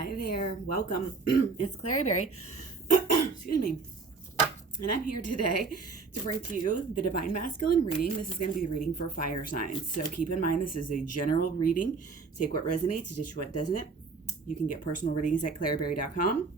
Hi there, welcome. It's KlaireeBerry, excuse me, and I'm here today to bring to you the Divine Masculine reading. This is going to be the reading for fire signs, so keep in mind this is a general reading. Take what resonates, ditch what doesn't. You can get personal readings at KlaireeBerry.com,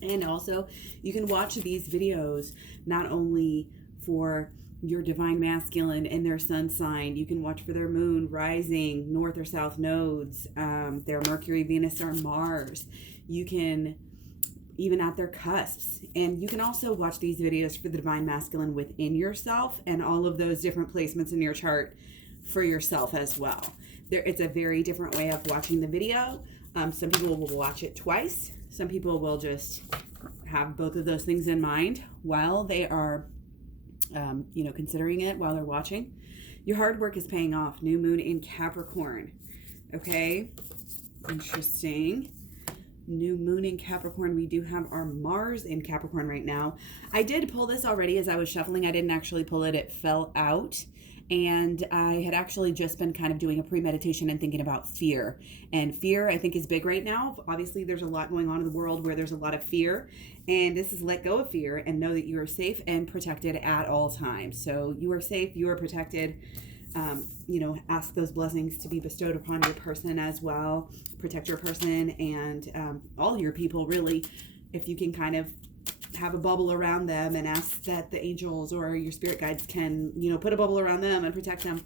and also you can watch these videos not only for your divine masculine and their sun sign. You can watch for their moon, rising, north or south nodes, their Mercury, Venus, or Mars. You can even at their cusps. And you can also watch these videos for the divine masculine within yourself and all of those different placements in your chart for yourself as well. It's a very different way of watching the video. Some people will watch it twice. Some people will just have both of those things in mind while they are considering it while they're watching. Your hard work is paying off. New moon in Capricorn. Okay, interesting. New moon in Capricorn. We do have our Mars in Capricorn right now. I did pull this already as I was shuffling. I didn't actually pull it. It fell out. And I had actually just been kind of doing a pre-meditation and thinking about fear. And fear, I think, is big right now. Obviously, there's a lot going on in the world where there's a lot of fear. And this is let go of fear and know that you are safe and protected at all times. So you are safe, you are protected. Ask those blessings to be bestowed upon your person as well. Protect your person and all your people, really. If you can kind of have a bubble around them and ask that the angels or your spirit guides can, put a bubble around them and protect them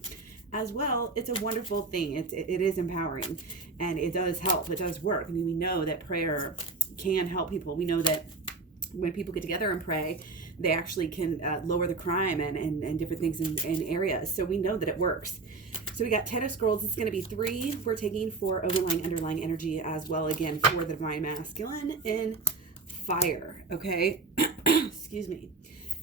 as well. It's a wonderful thing. It is empowering and it does help. It does work. I mean, we know that prayer can help people. We know that when people get together and pray, they actually can lower the crime and different things in areas. So we know that it works. So we got 10 of scrolls. It's going to be 3. We're taking for overlying, underlying energy as well. Again, for the divine masculine in fire. Okay. Excuse me.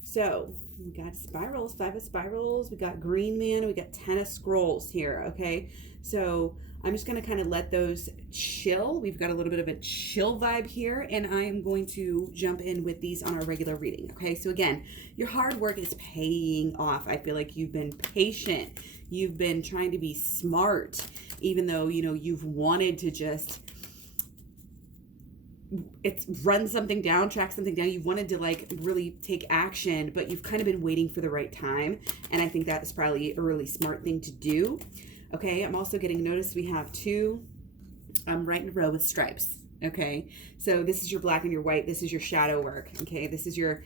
So we got spirals, 5 of spirals. We got green man. We got 10 of scrolls here. Okay. So I'm just going to kind of let those chill. We've got a little bit of a chill vibe here, and I'm going to jump in with these on our regular reading. Okay. So again, your hard work is paying off. I feel like you've been patient. You've been trying to be smart, even though, you've wanted to just run something down, track something down. You've wanted to really take action, but you've kind of been waiting for the right time. And I think that's probably a really smart thing to do. Okay. I'm also getting noticed. We have 2 right in a row with stripes. Okay. So this is your black and your white. This is your shadow work. Okay. This is your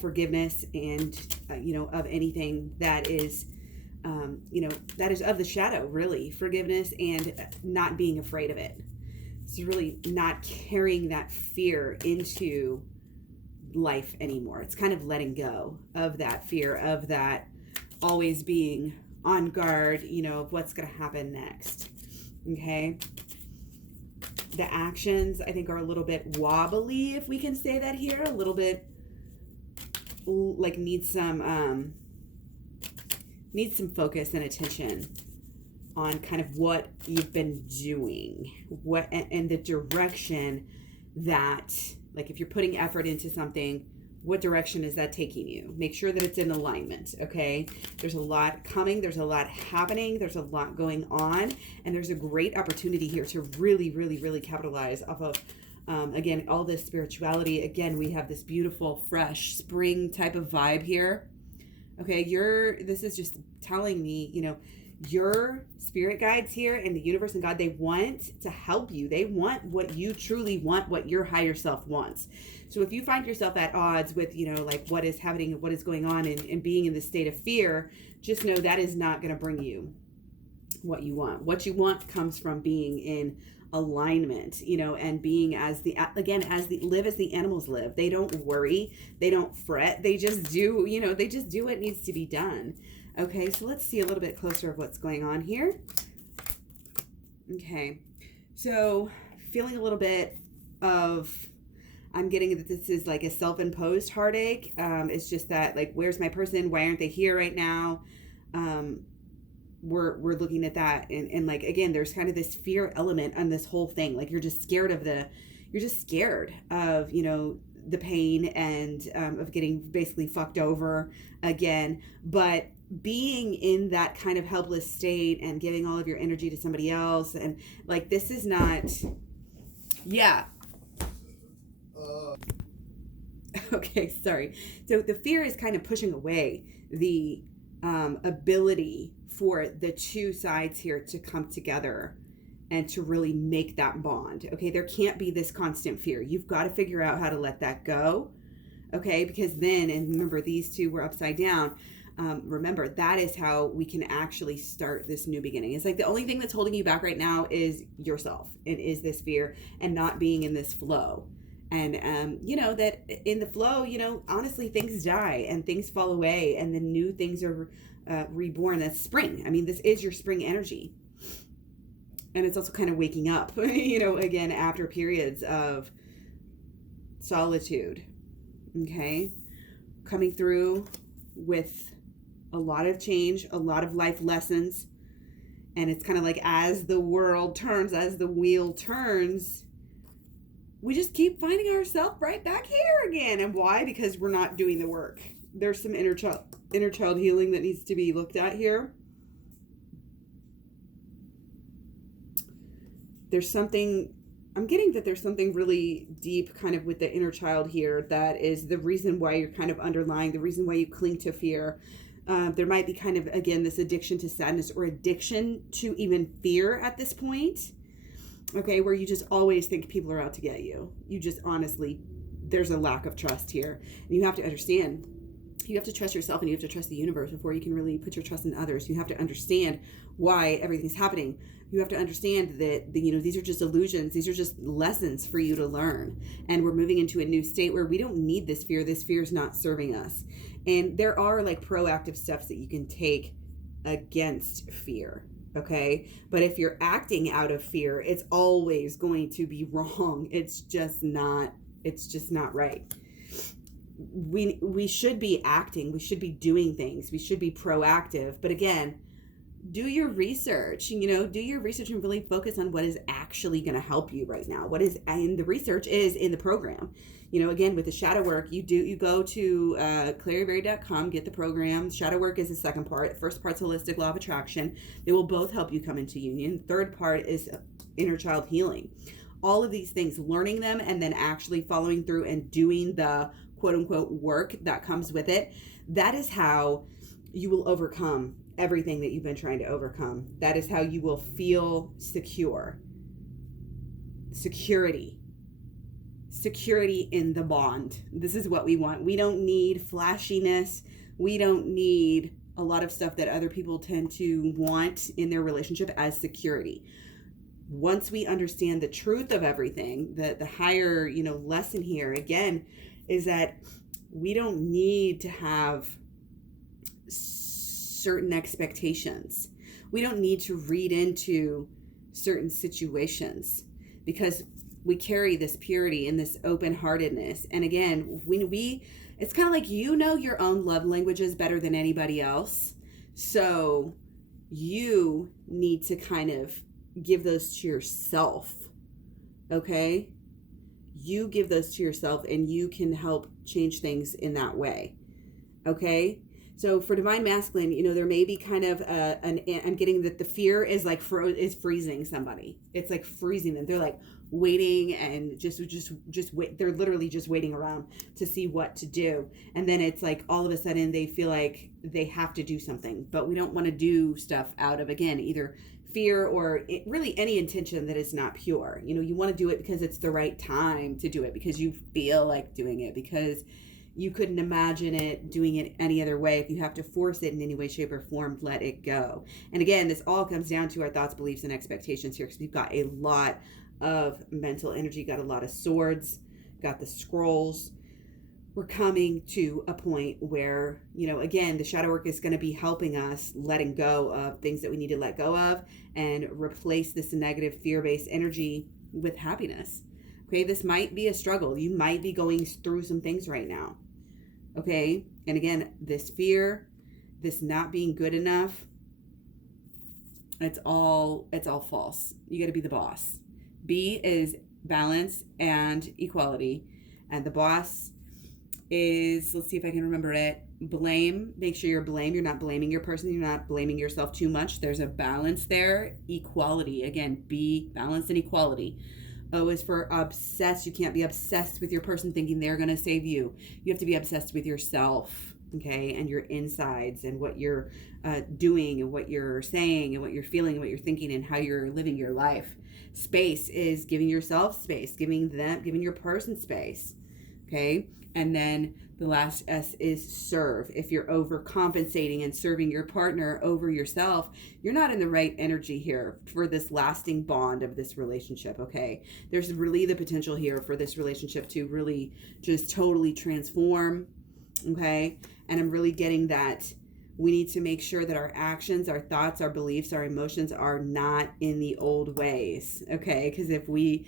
forgiveness and, of anything that is, that is of the shadow, really. Forgiveness and not being afraid of it. So really not carrying that fear into life anymore. It's kind of letting go of that fear, of that always being on guard, of what's going to happen next. Okay. The actions, I think, are a little bit wobbly, if we can say that here. A little bit need some focus and attention on kind of what you've been doing, and the direction that, if you're putting effort into something, what direction is that taking you? Make sure that it's in alignment, okay? There's a lot coming. There's a lot happening. There's a lot going on. And there's a great opportunity here to really, really, really capitalize off of, again, all this spirituality. Again, we have this beautiful, fresh spring type of vibe here. Okay, this is just telling me, your spirit guides here and the universe and God, they want to help you. They want what you truly want, what your higher self wants. So if you find yourself at odds with, what is happening and what is going on and being in this state of fear, just know that is not going to bring you what you want. What you want comes from being in alignment, and being live as the animals live. They don't worry. They don't fret. They just do, they just do what needs to be done. Okay, so let's see a little bit closer of what's going on here. Okay, so feeling a little bit of, I'm getting that this is like a self-imposed heartache. It's just that, where's my person? Why aren't they here right now? We're looking at that. And again, there's kind of this fear element on this whole thing. You're just scared of the pain and of getting basically fucked over again. But being in that kind of helpless state and giving all of your energy to somebody else, and this is not Yeah. Okay, sorry. So the fear is kind of pushing away the ability for the two sides here to come together and to really make that bond. Okay, there can't be this constant fear. You've got to figure out how to let that go. Okay, because then, and remember, these two were upside down. Remember, that is how we can actually start this new beginning. It's like the only thing that's holding you back right now is yourself, and is this fear and not being in this flow. And you know that in the flow, you know, honestly, things die and things fall away, and the new things are reborn. That's spring. I mean, this is your spring energy, and it's also kind of waking up. You know, again, after periods of solitude. Okay, coming through with a lot of change, a lot of life lessons. And it's kind of like, as the world turns, as the wheel turns, we just keep finding ourselves right back here again. And why? Because we're not doing the work. There's some inner child healing that needs to be looked at here. There's something, I'm getting that there's something really deep kind of with the inner child here that is the reason why you're kind of underlying, the reason why you cling to fear. There might be kind of, again, this addiction to sadness or addiction to even fear at this point. Okay, where you just always think people are out to get you. You just honestly, there's a lack of trust here. And you have to understand, you have to trust yourself and you have to trust the universe before you can really put your trust in others. You have to understand why everything's happening. You have to understand that, you know, these are just illusions. These are just lessons for you to learn. And we're moving into a new state where we don't need this fear. This fear is not serving us. And there are like proactive steps that you can take against fear. Okay. But if you're acting out of fear, it's always going to be wrong. It's just not right. We should be acting. We should be doing things. We should be proactive. But again, do your research, you know, do your research and really focus on what is actually going to help you right now. What is, and the research is in the program. You know, again, with the shadow work, you go to KlaireeBerry.com, get the program. Shadow work is the second part. The first part's holistic law of attraction. They will both help you come into union. Third part is inner child healing. All of these things, learning them and then actually following through and doing the quote unquote work that comes with it. That is how you will overcome everything that you've been trying to overcome. That is how you will feel secure. Security in the bond. This is what we want. We don't need flashiness. We don't need a lot of stuff that other people tend to want in their relationship as security. Once we understand the truth of everything, the higher, you know, lesson here again is that we don't need to have certain expectations. We don't need to read into certain situations because we carry this purity and this open-heartedness. And again, it's kind of like, you know, your own love languages better than anybody else. So you need to kind of give those to yourself. Okay? You give those to yourself and you can help change things in that way. Okay? So for divine masculine, you know, there may be kind of I'm getting that the fear is like is freezing somebody. It's like freezing them. They're like waiting and just wait. They're literally just waiting around to see what to do. And then it's like all of a sudden they feel like they have to do something, but we don't want to do stuff out of, again, either fear or really any intention that is not pure. You know, you want to do it because it's the right time to do it, because you feel like doing it, because you couldn't imagine it doing it any other way. If you have to force it in any way, shape, or form, let it go. And again, this all comes down to our thoughts, beliefs, and expectations here, because we've got a lot of mental energy, got a lot of swords, got the scrolls. We're coming to a point where, you know, again, the shadow work is going to be helping us letting go of things that we need to let go of and replace this negative fear-based energy with happiness. Okay, this might be a struggle. You might be going through some things right now. Okay, and again, this fear, this not being good enough, it's all false. You got to be the boss. B is balance and equality, and the boss is, let's see if I can remember it, blame. Make sure you're not blaming your person, you're not blaming yourself too much. There's a balance there. Equality, again, be balance and equality. O is for obsessed. You can't be obsessed with your person thinking they're going to save you. You have to be obsessed with yourself, okay, and your insides and what you're doing and what you're saying and what you're feeling and what you're thinking and how you're living your life. Space is giving yourself space, giving your person space, okay? And then the last S is serve. If you're overcompensating and serving your partner over yourself, you're not in the right energy here for this lasting bond of this relationship, okay? There's really the potential here for this relationship to really just totally transform, okay? And I'm really getting that we need to make sure that our actions, our thoughts, our beliefs, our emotions are not in the old ways, okay? Because if we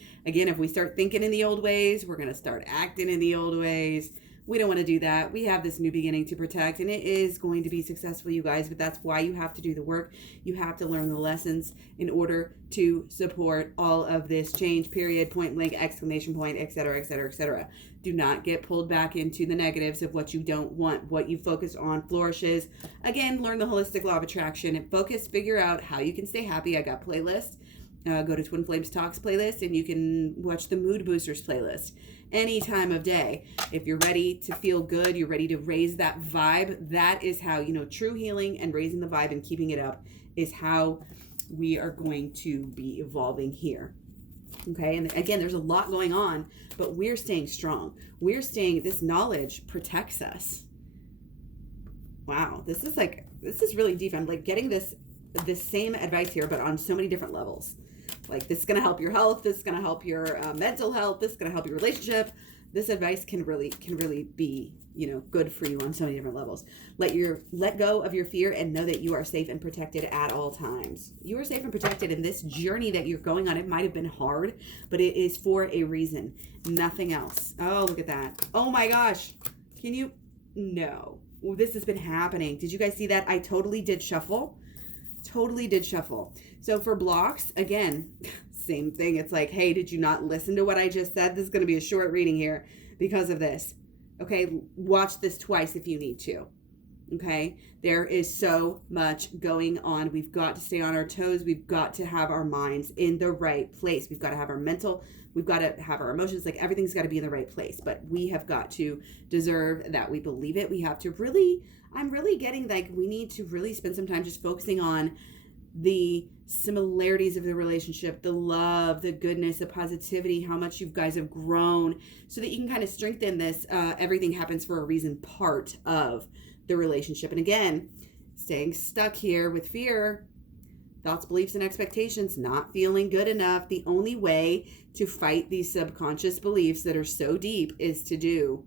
start thinking in the old ways, we're going to start acting in the old ways. We don't want to do that. We have this new beginning to protect, and it is going to be successful, you guys, but that's why you have to do the work. You have to learn the lessons in order to support all of this change, period, point blank, exclamation point, et cetera, et cetera, et cetera. Do not get pulled back into the negatives of what you don't want. What you focus on flourishes. Again, learn the holistic law of attraction and focus, figure out how you can stay happy. I got playlists. Go to Twin Flames Talks playlist and you can watch the Mood Boosters playlist any time of day. If you're ready to feel good, you're ready to raise that vibe, that is how, true healing and raising the vibe and keeping it up is how we are going to be evolving here. Okay, and again, there's a lot going on, but we're staying strong. This knowledge protects us. Wow, this is really deep. I'm like getting this same advice here, but on so many different levels. Like, this is going to help your health. This is going to help your mental health. This is going to help your relationship. This advice can really be, good for you on so many different levels. Let go of your fear and know that you are safe and protected at all times. You are safe and protected in this journey that you're going on. It might have been hard, but it is for a reason. Nothing else. Oh, look at that. Oh my gosh. No. Well, this has been happening. Did you guys see that? I totally did shuffle. So for blocks, again, same thing. It's like, hey, did you not listen to what I just said? This is going to be a short reading here because of this. Okay, watch this twice if you need to. Okay, there is so much going on. We've got to stay on our toes. We've got to have our minds in the right place. We've got to have our mental, we've got to have our emotions, like everything's got to be in the right place. But we have got to deserve that we believe it. We have to I'm really getting like we need to really spend some time just focusing on the similarities of the relationship, the love, the goodness, the positivity, how much you guys have grown, so that you can kind of strengthen this everything happens for a reason part of the relationship. And again, staying stuck here with fear, thoughts, beliefs, and expectations, not feeling good enough. The only way to fight these subconscious beliefs that are so deep is to do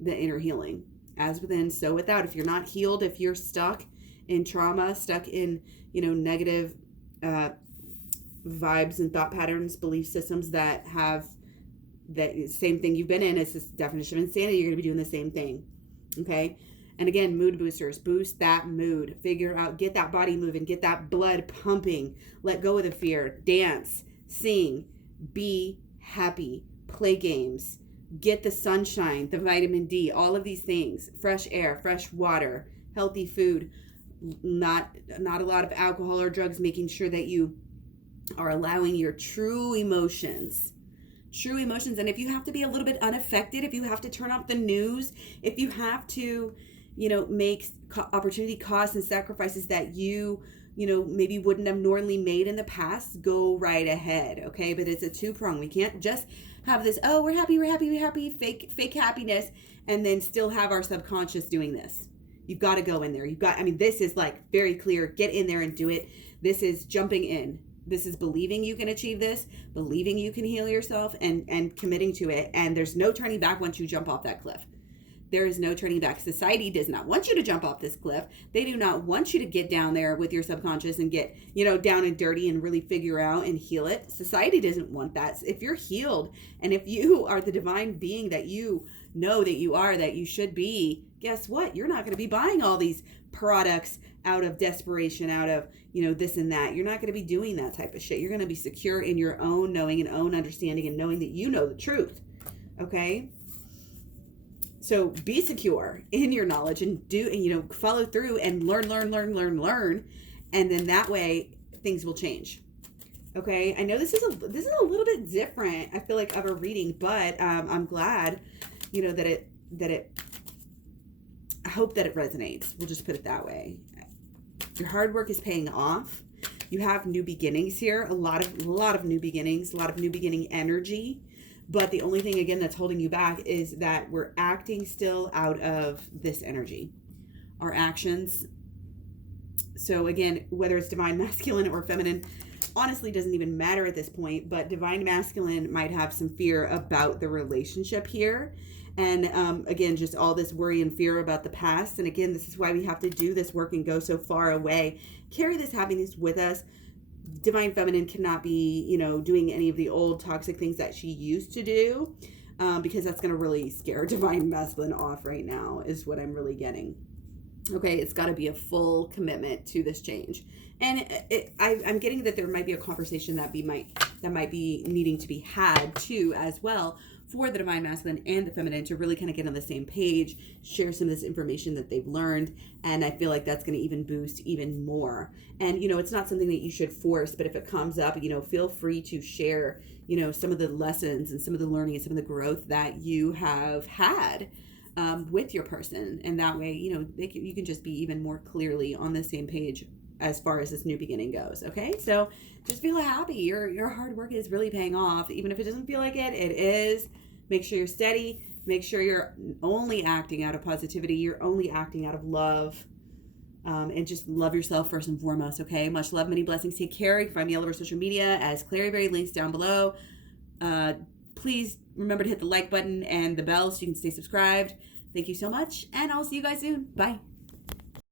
the inner healing. As within, so without. If you're not healed, if you're stuck in trauma, stuck in, negative vibes and thought patterns, belief systems that have that same thing you've been in, it's this definition of insanity, you're going to be doing the same thing. Okay? And again, mood boosters, boost that mood, figure out, get that body moving, get that blood pumping, let go of the fear, dance, sing, be happy, play games, get the sunshine, the vitamin D, all of these things, fresh air, fresh water, healthy food, not a lot of alcohol or drugs, making sure that you are allowing your true emotions. And if you have to be a little bit unaffected, if you have to turn off the news, if you have to, make opportunity costs and sacrifices that you maybe wouldn't have normally made in the past, go right ahead. Okay. But it's a two-prong. We can't just have this, oh, we're happy, fake happiness, and then still have our subconscious doing this. You've got to go in there. This is like very clear. Get in there and do it. This is jumping in. This is believing you can achieve this, believing you can heal yourself, and committing to it. And there's no turning back once you jump off that cliff. There is no turning back. Society does not want you to jump off this cliff. They do not want you to get down there with your subconscious and get, down and dirty and really figure out and heal it. Society doesn't want that. If you're healed and if you are the divine being that you know that you are, that you should be, guess what? You're not going to be buying all these products out of desperation, out of, this and that. You're not going to be doing that type of shit. You're going to be secure in your own knowing and own understanding and knowing that you know the truth. Okay? So be secure in your knowledge and follow through and learn. And then that way things will change. Okay, I know this is a little bit different, I feel like, of a reading, but I'm glad, you know, that it I hope that it resonates. We'll just put it that way. Your hard work is paying off. You have new beginnings here, a lot of new beginnings, a lot of new beginning energy. But the only thing, again, that's holding you back is that we're acting still out of this energy. Our actions. So again, whether it's divine masculine or feminine, honestly doesn't even matter at this point, but divine masculine might have some fear about the relationship here. And again, just all this worry and fear about the past. And again, this is why we have to do this work and go so far away. Carry this happiness with us. Divine feminine cannot be, you know, doing any of the old toxic things that she used to do, because that's going to really scare divine masculine off right now, is what I'm really getting. Okay, it's got to be a full commitment to this change. And I'm getting that there might be a conversation that might be needing to be had too, as well, for the divine masculine and the feminine to really kind of get on the same page, share some of this information that they've learned. And I feel like that's going to even boost even more. And, you know, it's not something that you should force, but if it comes up, you know, feel free to share, you know, some of the lessons and some of the learning and some of the growth that you have had with your person. And that way, you know, you can just be even more clearly on the same page as far as this new beginning goes. Okay, so just feel happy. Your hard work is really paying off, even if it doesn't feel like it. It is. Make sure you're steady. Make sure you're only acting out of positivity. You're only acting out of love, and just love yourself first and foremost. Okay, much love, many blessings. Take care. You can find me all over social media as KlaireeBerry. Links down below. Please remember to hit the like button and the bell so you can stay subscribed. Thank you so much, and I'll see you guys soon. Bye.